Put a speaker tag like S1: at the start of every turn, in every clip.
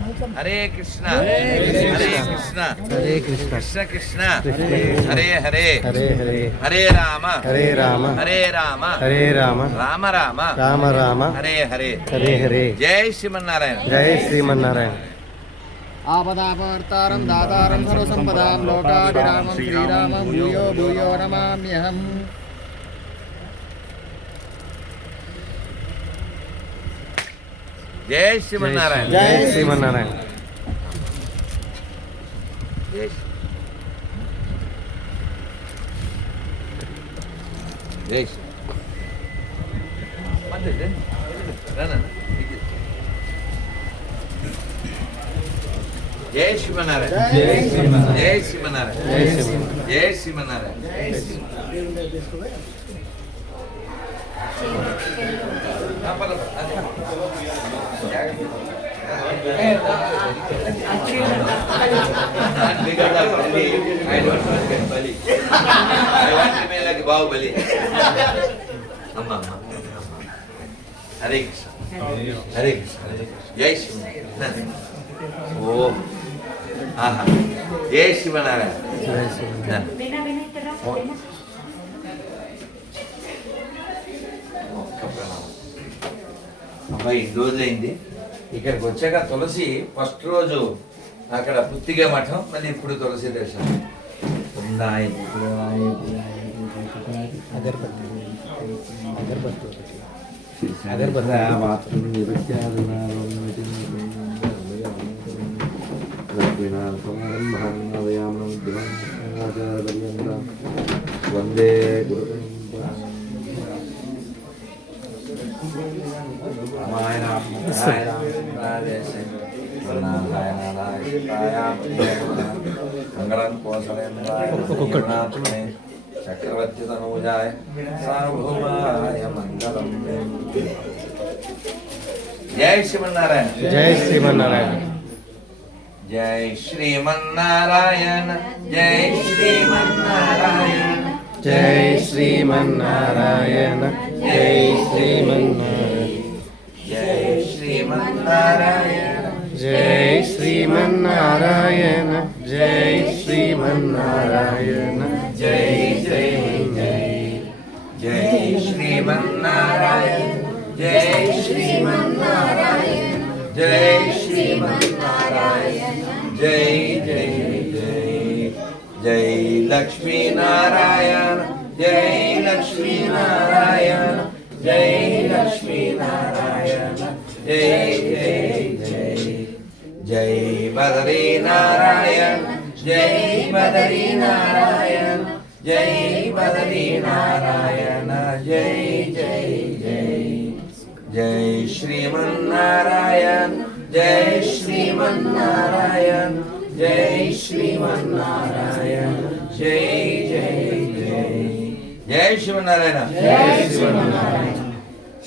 S1: मतलब
S2: हरे कृष्णा
S1: हरे कृष्णा।
S2: हरे कृष्णा
S1: कृष्ण। कृष्णा
S3: हरे हरे हरे हरे हरे। राम हरे राम।
S2: हरे राम
S1: हरे राम।
S2: राम राम राम राम। हरे हरे। हरे हरे। जय श्रीमन्नारायण।
S1: जय श्रीमन्नारायण।
S2: आपदापवर्तारं दातारं
S1: सर्वसम्पदां लोकाभिरामं
S2: श्रीरामं भूयो भूयो नमाम्यहम्। जय श्रीमनारायण जय श्रीमनारायण जय शिव जय श्रीमनारायण जय श्रीमनारायण जय श्रीमनारायण जय श्रीमनारायण जय श्रीमनारायण బాహుబలి అమ్మ అమ్మ హరే కృష్ణ హరే కృష్ణ జై శివ ఓ ఆహా జై శివనారాయణ అబ్బాయి ఇన్ని రోజులైంది. ఇక్కడికి వచ్చాక తులసి ఫస్ట్ రోజు అక్కడ పుత్తిగా మఠం మళ్ళీ ఇప్పుడు తులసి దర్శనం. వందే గురు చక్రవర్తి తనూజాయ సార్వభౌమాయ మంగళం జై శ్రీమన్నారాయణ
S1: జై శ్రీమన్నారాయణ
S2: జై శ్రీమన్నారాయణ జై శ్రీమన్నారాయణ
S1: జై శ్రీమన్నారాయణ జై శ్రీమన్నారాయణ
S2: जय
S1: श्रीमन्नारायण। जय श्रीमन्नारायण। जय
S2: श्रीमन्नारायण। जय जय जय जय श्रीमन्नारायण। जय श्रीमन्नारायण। जय श्रीमन्नारायण जय जय जय जय लक्ष्मीनारायण। जय लक्ष्मीनारायण। जय जय जय जय जय बदरी नारायण जय बदरी नारायण जय बदरी नारायण जय जय जय जय श्रीमन्नारायण जय श्रीमन्नारायण जय श्रीमन्नारायण जय जय जय जय श्रीमन्नारायण जय श्रीमन्नारायण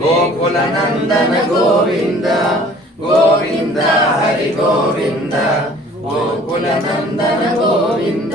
S1: गोकुलनन्दन गोविन्द गोविन्द हरि गोविन्द गोकुलनन्दन गोविन्द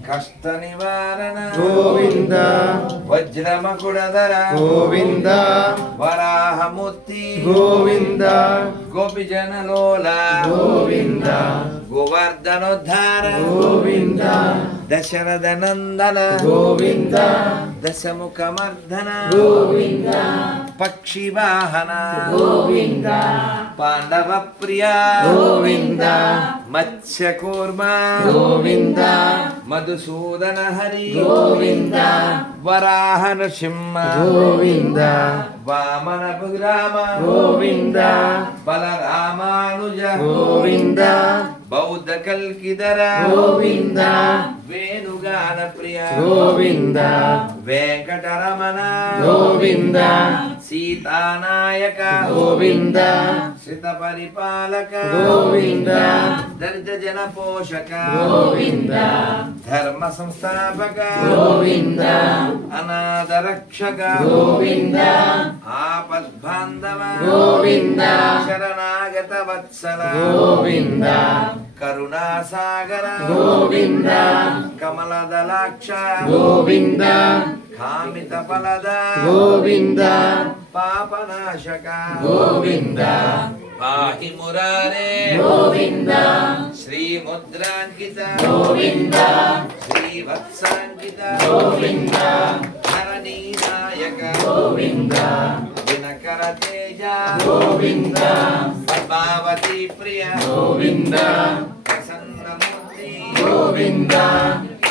S2: కష్ట నివారణ
S1: గోవింద.
S2: వజ్రమకుడధర.
S1: గోవింద.
S2: వరాహమూర్తి.
S1: గోవింద.
S2: గోపిజనలోల.
S1: గోవింద.
S2: గోవర్ధనోద్ధార.
S1: గోవింద.
S2: దశరథనందన.
S1: గోవింద.
S2: దశముఖమర్ధన
S1: గోవింద.
S2: పక్షివాహన.
S1: గోవింద.
S2: పాండవ ప్రియ
S1: గోవింద.
S2: మత్స్యకూర్మ.
S1: గోవింద.
S2: మధుసూదన హరి
S1: గోవింద.
S2: వరాహ నృసింహ
S1: గోవింద.
S2: వామన రామ
S1: గోవింద.
S2: బలరామానుజ.
S1: గోవింద.
S2: బౌద్ధ కల్కిదర
S1: గోవింద.
S2: వేణుగాన ప్రియ
S1: గోవింద.
S2: వెంకటరమణ.
S1: గోవింద.
S2: సీతానాయక.
S1: గోవింద.
S2: శ్రిత పరిపాలక.
S1: గోవింద.
S2: దళిత జన పోషక.
S1: గోవింద.
S2: ధర్మ సంస్థాపక.
S1: గోవింద.
S2: అనాథ రక్షక.
S1: గోవింద.
S2: ఆపద్బాంధవ.
S1: గోవింద.
S2: శరణాగత వత్సల.
S1: గోవింద.
S2: కరుణాసాగర.
S1: గోవింద.
S2: కమలదలాక్ష
S1: గోవింద.
S2: కామిత ఫలద.
S1: గోవింద.
S2: పాపనాశక.
S1: గోవింద.
S2: పాహి మురారే.
S1: గోవింద.
S2: శ్రీ ముద్రాంకిత
S1: గోవింద.
S2: శ్రీ వత్సాంకిత
S1: గోవింద.
S2: ధరణీ నాయక
S1: గోవింద.
S2: దినకర తేజ.
S1: గోవింద.
S2: పద్మావతి ప్రియ.
S1: గోవింద.
S2: ప్రసన్నమూర్తి.
S1: గోవింద.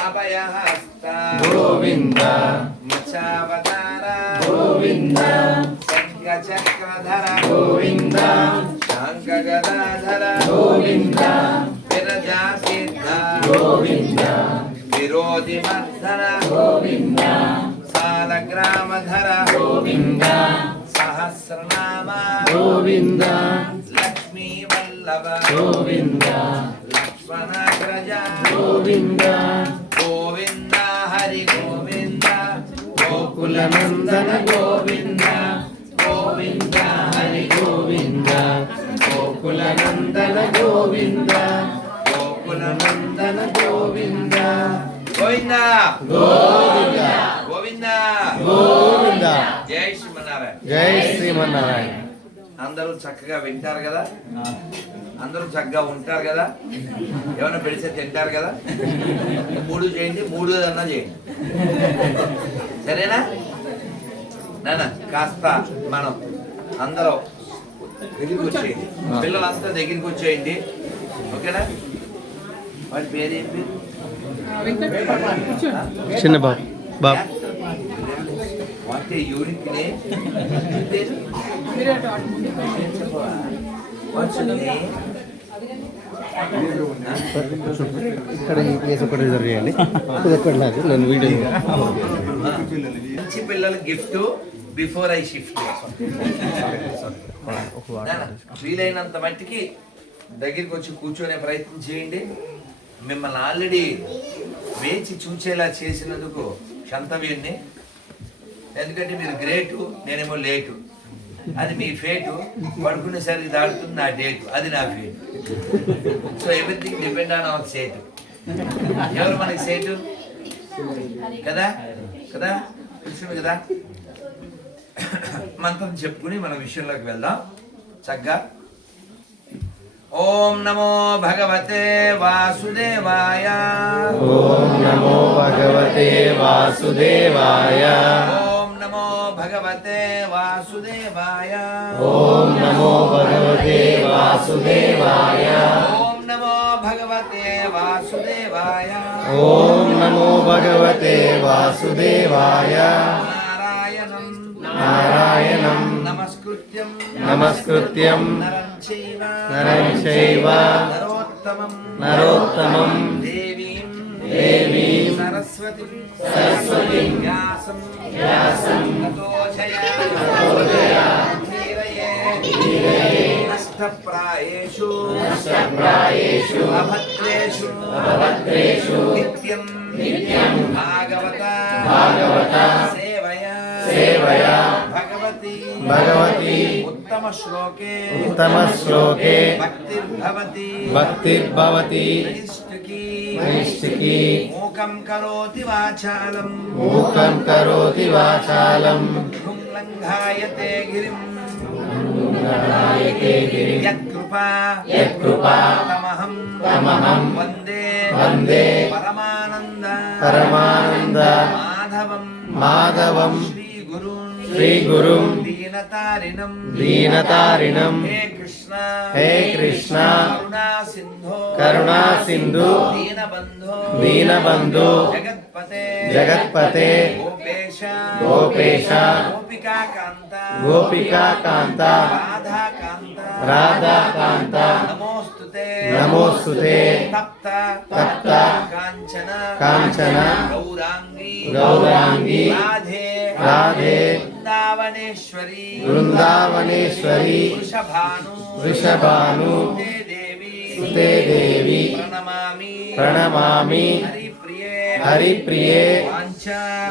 S2: అభయహస్త.
S1: గోవింద.
S2: మచావతార
S1: గోవింద.
S2: చక్రధర
S1: గోవింద.
S2: శాంకగదాధర
S1: గోవింద.
S2: విరజా సిద్ధ
S1: గోవింద.
S2: విరోధి మర్ధన
S1: గోవింద.
S2: సాలగ్రామధర
S1: గోవింద.
S2: సహస్రనామ
S1: గోవింద.
S2: లక్ష్మీ వల్లభ
S1: గోవింద.
S2: లక్ష్మణగ్రజ
S1: గోవింద
S2: గోవింద.
S1: గోకులనందన గోవింద
S2: గోవింద హరి
S1: గోవింద గోకులనందన గోవింద
S2: గోకులనందన
S1: నందన గోవింద.
S2: గోవింద!
S1: గోవింద.
S2: గోవింద!
S1: గోవింద.
S2: జై శ్రీమన్నారాయణ.
S1: జై శ్రీమన్నారాయణ.
S2: అందరూ చక్కగా వింటారు కదా? అందరూ చక్కగా ఉంటారు కదా? ఏమైనా పెడితే తింటారు కదా? మూడు చేయండి మూడు అన్నా చేయండి. సరేనా? నాన్న కాస్త మనం అందరూ దగ్గరికి వచ్చేయండి. పిల్లలంతా దగ్గరికి వచ్చేయండి. ఓకేనా? వాడి పేరు ఏం పేరు
S1: చిన్న బాబు బాబు.
S2: వాట్ పేరు? నేమ్
S1: ఇక్కడ ఈ ప్లేస్ ఒకటి రిజర్వ్ చేయండి ఇది ఎక్కడ లేదు నేను వీడియో
S2: మంచి పిల్లల గిఫ్ట్ బిఫోర్ ఐ షిఫ్ట్ వీలైనంత మట్టికి దగ్గరికి వచ్చి కూర్చునే ప్రయత్నం చేయండి. మిమ్మల్ని ఆల్రెడీ వేచి చూచేలా చేసినందుకు క్షంతవ్యుణ్ణి ఎందుకంటే మీరు గ్రేటు నేనేమో లేటు అది మీ ఫేటు. పడుకునేసరికి దాడుతుంది నా డేటు అది నా fate. So everything depend on our సేటు ఎవరు మనకి సేటు కదా? కదా? కృష్ణుడు కదా? మంత్రం చెప్పుకుని మన విషయంలోకి వెళ్దాం. చక్కగా. ఓం నమో భగవతే వాసుదేవాయ.
S1: ఓం నమో భగవతే వాసుదేవాయ.
S2: భగవతే వాసుదేవాయ
S1: ఓం నమో భగవతే వాసుదేవాయ
S2: ఓం నమో భగవతే వాసుదేవాయ
S1: ఓం నమో భగవతే వాసుదేవాయ
S2: నారాయణం
S1: నారాయణం
S2: నమస్కృత్యం
S1: నమస్కృత్యం
S2: నరం చైవ
S1: నరం చైవ
S2: నరోత్తమం
S1: నరోత్తమం
S2: దేవీం
S1: దేవీం
S2: సరస్వతిం
S1: సరస్వతిం
S2: వ్యాసం
S1: వ్యాసం
S2: తతోజయ ధీరయే నష్టప్రాయేషు.
S1: నష్టప్రాయేషు.
S2: అభద్రేషు.
S1: అభద్రేషు.
S2: నిత్యం.
S1: నిత్యం.
S2: భాగవత.
S1: భాగవత.
S2: సేవయా.
S1: సేవయా.
S2: భగవతి
S1: భగవతి
S2: ఉత్తమ శ్లోకే
S1: ఉత్తమ శ్లోకే
S2: భక్తిర్భవతి
S1: భక్తిర్భవతి
S2: నైష్టికీ
S1: నైష్టికీ
S2: మూకం కరోతి వాచాలం
S1: మూకం కరోతి వాచాలం
S2: లంఘాయతే గిరిం
S1: గంగానాయకే గిరిం
S2: యత్కృపా
S1: యత్కృపా
S2: తమహం
S1: తమహం
S2: వందే
S1: వందే
S2: పరమానంద
S1: పరమానంద
S2: మాధవం
S1: మాధవం
S2: శ్రీ గురుం.
S1: శ్రీ గురుం
S2: దీనతారిణం.
S1: దీనతారిణం.
S2: హే కృష్ణ.
S1: హే కృష్ణ.
S2: కరుణా సింధో
S1: కరుణా సింధు
S2: దీనబంధో
S1: దీనబంధు
S2: జగత్పతే
S1: జగత్పతే
S2: గోపేశ
S1: గోపేశ
S2: గోపికాకాంత
S1: గోపికాకాంత
S2: రాధాకాంత
S1: రాధాకాంత
S2: నమోస్తుతే.
S1: నమోస్తుతే.
S2: తప్త.
S1: తప్త.
S2: కాంచన.
S1: కాంచన.
S2: గౌరాంగి.
S1: గౌరాంగి.
S2: రాధే.
S1: రాధే.
S2: బృందావనేశ్వరి
S1: బృందావనేశ్వరి
S2: వృషభాను.
S1: వృషభాను.
S2: సుతే దేవి.
S1: సుతే దేవి.
S2: ప్రణమామి.
S1: ప్రణమామి.
S2: హరిప్రియే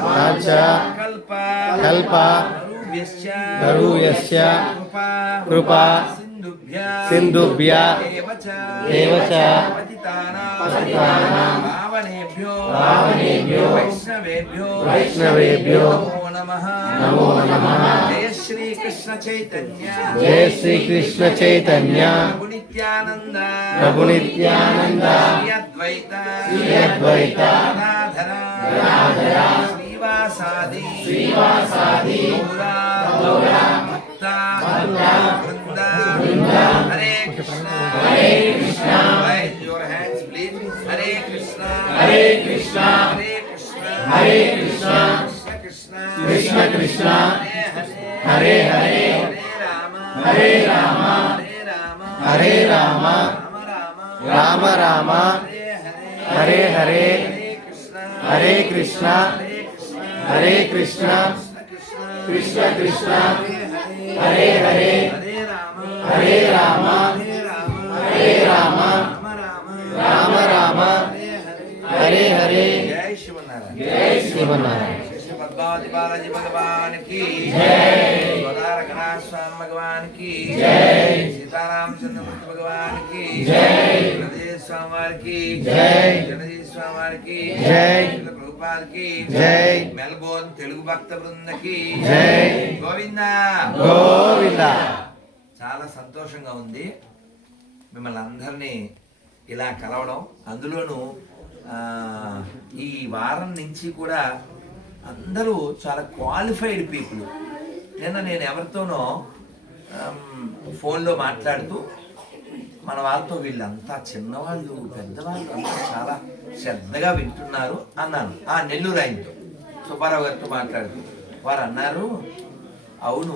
S2: వాంఛ కల్ప
S1: కల్ప తరుయస్య
S2: కృపా సింధుభ్య ఏవ చ పతితానాం పావనేభ్యో వైష్ణవేభ్యో
S1: వైష్ణవేభ్యో
S2: నమో నమః. జయ శ్రీ కృష్ణ చైతన్య.
S1: జయ శ్రీకృష్ణ చైతన్య.
S2: ప్రభు నిత్యానంద
S1: ప్రభు నిత్యానంద
S2: శ్రీ అద్వైత
S1: శ్రీ అద్వైత
S2: శ్రీవాసాది గౌరా భక్త బృంద Hare Krishna
S1: Hare Krishna
S2: Raise your hands, please. Hare Krishna
S1: Hare Krishna
S2: Hare Krishna
S1: Hare Krishna
S2: Krishna
S1: Krishna Krishna
S2: Hare Hare
S1: Hare
S2: Rama
S1: Hare Rama
S2: Rama
S1: Rama
S2: Hare Hare
S1: Hare
S2: Krishna
S1: Hare Krishna.
S2: Krishna
S1: Krishna.
S2: Hare
S1: Hare. Hare
S2: Rama.
S1: Hare Rama.
S2: Rama
S1: Rama.
S2: Hare Hare. Jai Shivanarayana Padmavati Balaji భగవాన్కి
S1: జై.
S2: గోదార స్వామి భగవాన్కి
S1: జై.
S2: సీతారామ చంద్రమూర్తి భగవాన్కి స్వామి వారికి. స్వామి వారికి ప్రభుపాదకి
S1: జై.
S2: మెల్బోర్న్ తెలుగు భక్త బృందకి
S1: జై.
S2: గోవింద.
S1: గోవింద.
S2: చాలా సంతోషంగా ఉంది. మిమ్మల్ని అందరినీ ఇలా కలవడం. అందులోనూ ఈ వారం నుంచి కూడా అందరూ చాలా క్వాలిఫైడ్ పీపుల్ నిన్న నేను ఎవరితోనో ఫోన్లో మాట్లాడుతూ మన వాళ్ళతో వీళ్ళంతా చిన్నవాళ్ళు పెద్దవాళ్ళు అంతా చాలా శ్రద్ధగా వింటున్నారు అన్నాను. ఆ నెల్లూరు ఆయనతో. సుబ్బారావు గారితో మాట్లాడుతూ. వారు అన్నారు అవును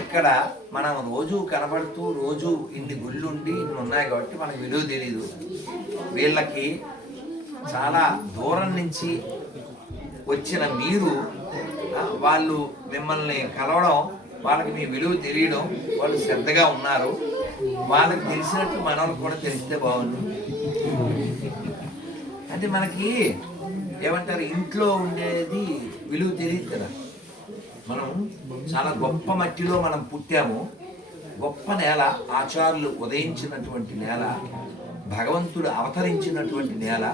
S2: ఇక్కడ మనం రోజు కనబడుతూ రోజు ఇన్ని గుళ్ళు ఉండి ఇన్ని ఉన్నాయి కాబట్టి మనకు విలువ తెలీదు. వీళ్ళకి చాలా దూరం నుంచి వచ్చిన మీరు వాళ్ళు మిమ్మల్ని కలవడం వాళ్ళకి మీ విలువ తెలియడం వాళ్ళు శ్రద్ధగా ఉన్నారు. వాళ్ళకి తెలిసినట్టు మనవాళ్ళు కూడా తెలిస్తే బాగుంది అంటే మనకి ఏమంటారు ఇంట్లో ఉండేది విలువ తెలియదు కదా. మనం చాలా గొప్ప మట్టిలో మనం పుట్టాము. గొప్ప నేల ఆచార్యులు ఉదయించినటువంటి నేల భగవంతుడు అవతరించినటువంటి నేల.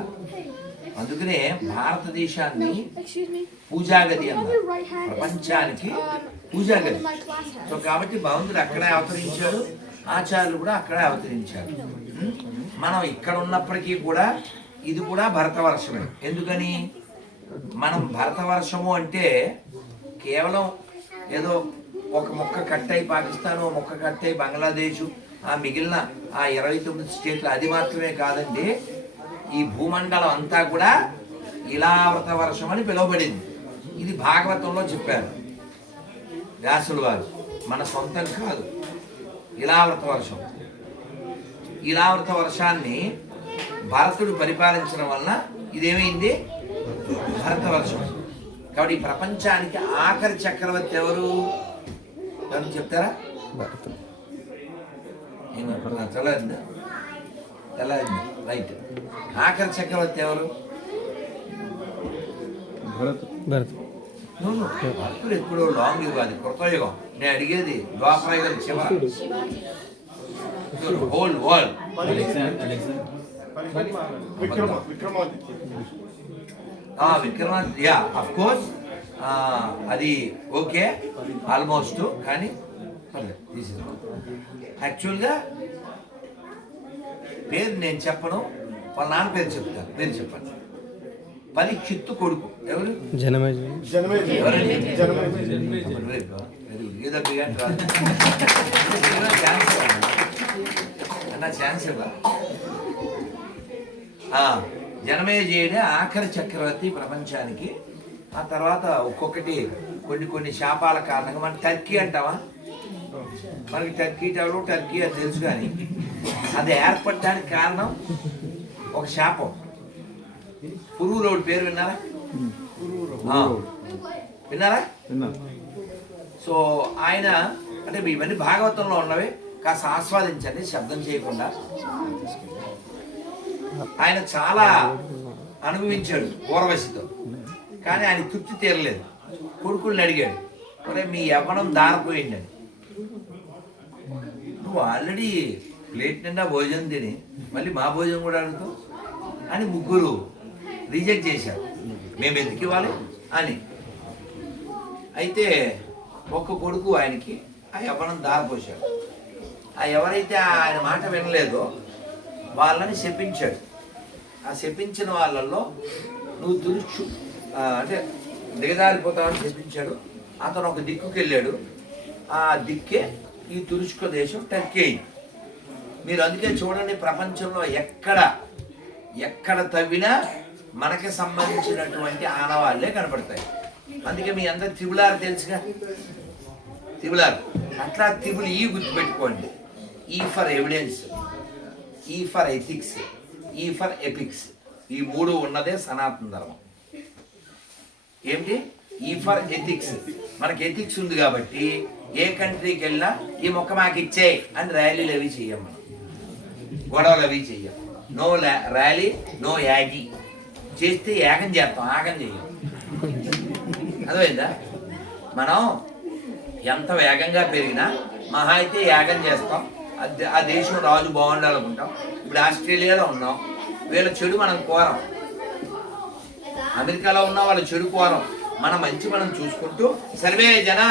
S2: అందుకనే భారతదేశాన్ని పూజాగది అన్నారు. ప్రపంచానికి పూజాగది. సో కాబట్టి భగవంతుడు అక్కడే అవతరించాడు ఆచార్యులు కూడా అక్కడే అవతరించారు. మనం ఇక్కడ ఉన్నప్పటికీ కూడా ఇది కూడా భరతవర్షమే. ఎందుకని? మనం భరతవర్షము అంటే కేవలం ఏదో ఒక మొక్క కట్టయి పాకిస్తాన్ ఒక మొక్క కట్టయి బంగ్లాదేశ్ ఆ మిగిలిన ఆ ఇరవై తొమ్మిది స్టేట్లు అది మాత్రమే కాదండి ఈ భూమండలం అంతా కూడా ఇలావృత వర్షం అని పిలువబడింది. ఇది భాగవతంలో చెప్పారు వ్యాసులు వారు. మన సొంతం కాదు. ఇలావృత వర్షం ఇలావృత వర్షాన్ని భరతుడు పరిపాలించడం వలన ఇదేమైంది? భరత వర్షం కాబట్టి ఈ ప్రపంచానికి ఆఖరి చక్రవర్తి ఎవరు? ఎవరు చెప్తారా? తెల్లరిందా తెల్లరిందా రైట్. ఆఖరి చక్రవర్తి ఎవరు?
S1: భరత్.
S2: No, no. భక్తుడు ఎప్పుడో లాంగ్ యుగం అది కృతయుగం. నేను అడిగేది ద్వాపరయుగం చివర whole world
S3: Vikramaditya.
S2: Yeah of course అది ఓకే ఆల్మోస్ట్ కానీ యాక్చువల్గా పేరు నేను చెప్పను వాళ్ళ నాన్న పేరు చెప్తాను పేరు చెప్పండి. పరీక్షిత్తు కొడుకు ఎవరు? ఛాన్స్ అన్న ఛాన్స్ ఇవ్వాలి జనమేజయుడే ఆఖరి చక్రవర్తి ప్రపంచానికి. ఆ తర్వాత ఒక్కొక్కటి కొన్ని కొన్ని శాపాల కారణంగా మన టర్కీ అంటావా? మనకి టర్కీ టవరు టర్కీ అని తెలుసు కానీ అది ఏర్పడటానికి కారణం ఒక శాపం. పురుగులు ఒకటి పేరు విన్నారా. విన్నారా? సో ఆయన అంటే ఇవన్నీ భాగవతంలో ఉన్నవి. కాస్త ఆస్వాదించండి శబ్దం చేయకుండా. ఆయన చాలా అనుభవించాడు పూర్వశితో కానీ ఆయన తృప్తి తీరలేదు. కొడుకుల్ని అడిగాడు ఒరే మీ యవ్వనం దారిపోయిందని నువ్వు ఆల్రెడీ ప్లేట్ నిండా భోజనం తిని మళ్ళీ మా భోజనం కూడా అడుగుతావు? అని ముగ్గురు రిజెక్ట్ చేశారు. మేము ఎందుకు ఇవ్వాలి? అని. అయితే ఒక్క కొడుకు ఆయనకి ఆ యవ్వనం దారిపోశాడు ఆ ఎవరైతే ఆయన మాట వినలేదో వాళ్ళని శపించాడు. ఆ శపించిన వాళ్ళల్లో నువ్వు దురుచు అంటే దిగదారిపోతావని శపించాడు. అతను ఒక దిక్కుకి వెళ్ళాడు ఆ దిక్కే ఈ తురుష్క దేశం టర్కీ మీరు అందుకే చూడండి ప్రపంచంలో ఎక్కడ ఎక్కడ తవ్వినా మనకి సంబంధించినటువంటి ఆనవాళ్ళే కనపడతాయి. అందుకే మీ అందరు తిబులారు తెలుసుగా? తిబులారు. అట్లా తిబులు ఈ గుర్తుపెట్టుకోండి. E for evidence. E for ethics. E for epics ఈ మూడు ఉన్నదే సనాతన ధర్మం. ఏమిటి? ఈ ఫర్ ఎథిక్స్ మనకి ఎథిక్స్ ఉంది కాబట్టి ఏ కంట్రీకి వెళ్ళినా ఈ మొక్క మాకు ఇచ్చే అని ర్యాలీలు అవి చెయ్యం మనం. గొడవలు అవి చెయ్యం. నో ర్యాలీ నో యాగి. చేస్తే యాగం చేస్తాం ఆగం చెయ్యం. అర్థమైందా? మనం ఎంత వేగంగా పెరిగినా మహా అయితే యాగం చేస్తాం ఆ దేశం రాజు బాగుండాలనుకుంటాం. ఇప్పుడు ఆస్ట్రేలియాలో ఉన్నాం. వీళ్ళ చెడు మనం కోరం. అమెరికాలో ఉన్న వాళ్ళ చెడు కోరం. మన మంచి మనం చూసుకుంటూ సర్వే జన.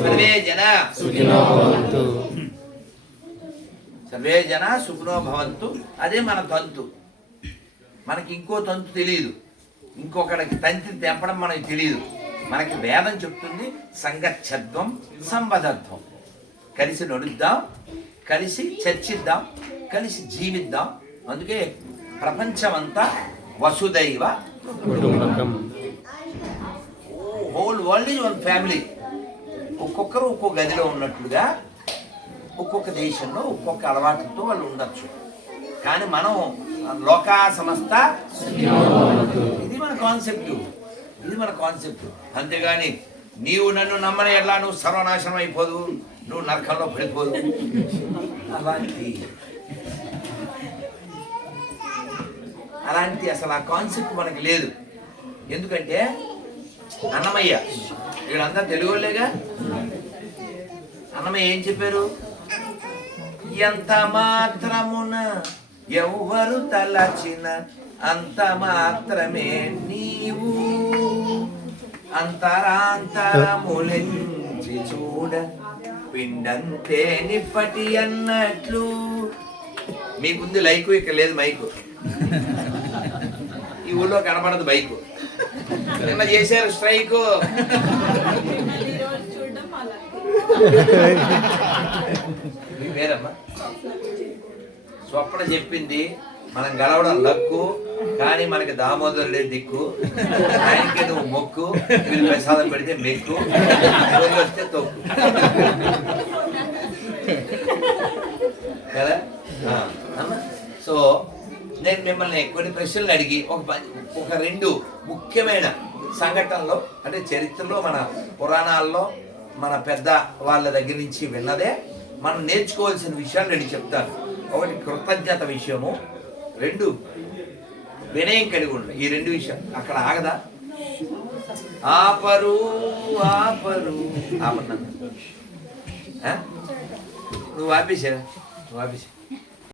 S2: సర్వే జన. సర్వే జన సుఖనో భవంతు. అదే మన తంతు. మనకి ఇంకో తంతు తెలియదు ఇంకొకడికి తంతి తెంపడం మనకి తెలియదు మనకి వేదం చెప్తుంది సంగచ్చత్వం సంవదత్వం కలిసి నడుద్దాం కలిసి చర్చిద్దాం కలిసి జీవిద్దాం. అందుకే ప్రపంచమంతా వసుదైవ whole world is one family ఒక్కొక్కరు ఒక్కో గదిలో ఉన్నట్లుగా ఒక్కొక్క దేశంలో ఒక్కొక్క అలవాట్లతో వాళ్ళు ఉండొచ్చు. కానీ మనం లోకా సమస్త ఇది మన కాన్సెప్ట్ ఇది మన కాన్సెప్ట్ అంతేగాని నీవు నన్ను నమ్మని ఎట్లా? నువ్వు సర్వనాశనం అయిపోదు. నువ్వు నరకంలో పడిపోదు. అలాంటి అలాంటి అసలు ఆ కాన్సెప్ట్ మనకి లేదు. ఎందుకంటే అన్నమయ్య వీళ్ళంతా తెలుగు అన్నమయ్య ఏం చెప్పారు? ఎంత మాత్రమున ఎవరు తలచిన అంత మాత్రమే నీవు. అంతరాంతరములెంచి చూడ పిండంతే నిప్పటి అన్నట్లు. మీకుంది లైకు ఇక్కడ లేదు మైకు. ఈ ఊళ్ళో కనపడదు బైకు. నిన్న చేశారు స్ట్రైక్. మీ పేరమ్మా? స్వప్న చెప్పింది. మనం గెలవడం లక్కు కానీ మనకి దామోదరుడే దిక్కు ఆయనకి నువ్వు మొక్కు వీళ్ళు ప్రసాదం పెడితే మెక్కు వస్తే తొక్కు. కదా? సో నేను మిమ్మల్ని కొన్ని ప్రశ్నలు అడిగి ఒక ఒక రెండు ముఖ్యమైన సంఘటనలో అంటే చరిత్రలో మన పురాణాల్లో మన పెద్ద వాళ్ళ దగ్గర నుంచి విన్నదే మనం నేర్చుకోవాల్సిన విషయాలు నేను చెప్తాను. ఒకటి కృతజ్ఞత విషయము రెండు వినయం కలిగి ఉండడం ఈ రెండు విషయాలు. అక్కడ ఆగదా? ఆపరు ఆపరు. ఆపన్నాను నువ్వు ఆపేసా నువ్వు ఆపేసా